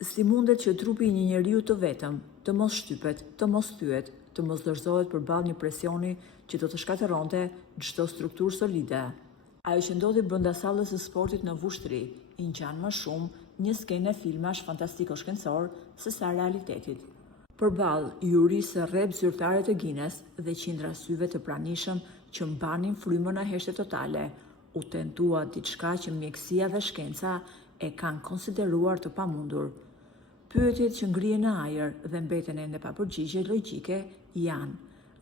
Si mundet që trupi i një njeriu të vetëm të mos shtypet, të mos thyet, të mos dorëzohet përballë një presioni që do të shkatërronte çdo strukturë solide? Ajo që ndodhi brenda sallës së sportit në Vushtrri i ngjan më shumë një skenë filmash fantastiko-shkencor se sa realitetit. Përballë jurisë së rrep zyrtare të Guinness dhe qindra syve të pranishëm që mbanin frymën në heshtje totale, u tentua diçka që mjekësia dhe shkenca e kanë konsideruar të pamundur. Pyetjet që ngrihen në ajër dhe mbeten ende pa përgjigje logjike janë: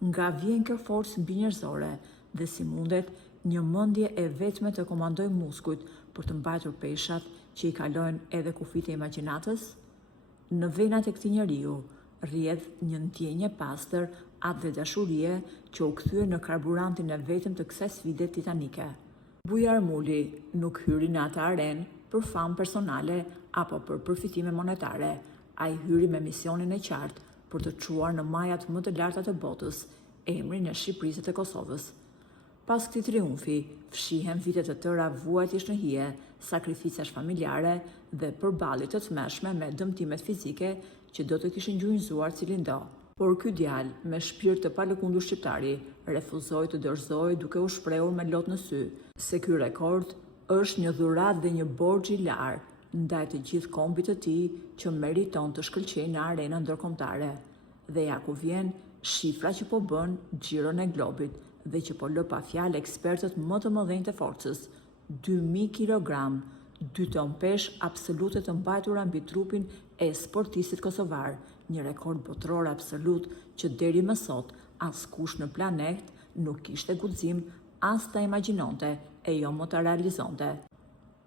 nga vjen kjo forcë mbinjerëzore dhe si mundet një mendje e vetme të komandojë muskujt për të mbajtur peshat që i kalojnë edhe kufit e imagjinatës? Në venat e këtij njeriu rrjedh një ndjenje pastër, atë dhe dashurie që u kthye në karburantin e vetëm të kësaj sfide titanike. Bujar Muli nuk hyri në atë arenë për famë personale apo për përfitime monetare. Ai hyri me misionin e qartë për të çuar në majat më të larta të botës emrin e Shqipërisë dhe Kosovës. Pas këtij triumfi, fshihen vite të tëra vuajtjesh në hije, sakrificash familjare dhe përballje të tmeshme me dëmtimet fizike që do të kishin gjunjëzuar cilin do. Por ky djalë, me shpirt të palëkundur shqiptari, refuzoi të dorëzojë duke u shprehur me lot në sy se ky rekord është një dhuratë dhe një borxh i larë ndaj të gjithë kombit të tij që meriton të shkëlqejë në arenën ndërkombëtare. Dhe ja ku vjen shifra që po bën xhiron e globit dhe që po lë pa fjalë ekspertët më të mëdhenj të forcës: 2000 kg, 2 ton peshë absolute të mbajtura mbi trupin e sportistit kosovar, një rekord botror absolut që deri më sot askush në planet nuk kishte guxim as ta imagjinonte e jo më ta realizonte.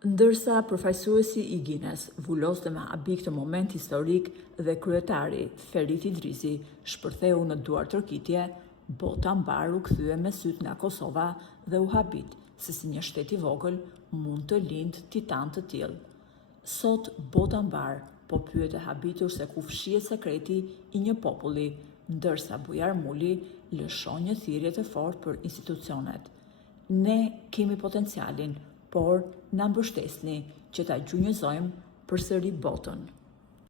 Ndërsa përfaqësuesi i Guinness vuloste me habi këtë moment historik dhe kryetari Ferit Idrisi shpërtheu në duar tërkitje, bota mbar u kthye me syt nga Kosova dhe u habit se si një shtet i vogël mund të lindë titan të tillë. Sot bota mbar po pyet e habitur se ku fshihet sekreti i një populli, ndërsa Bujar Muli lëshon një thirrje të fortë për institucionet. Ne kemi potencialin, por na mbështesni që ta gjunjëzojmë përsëri botën.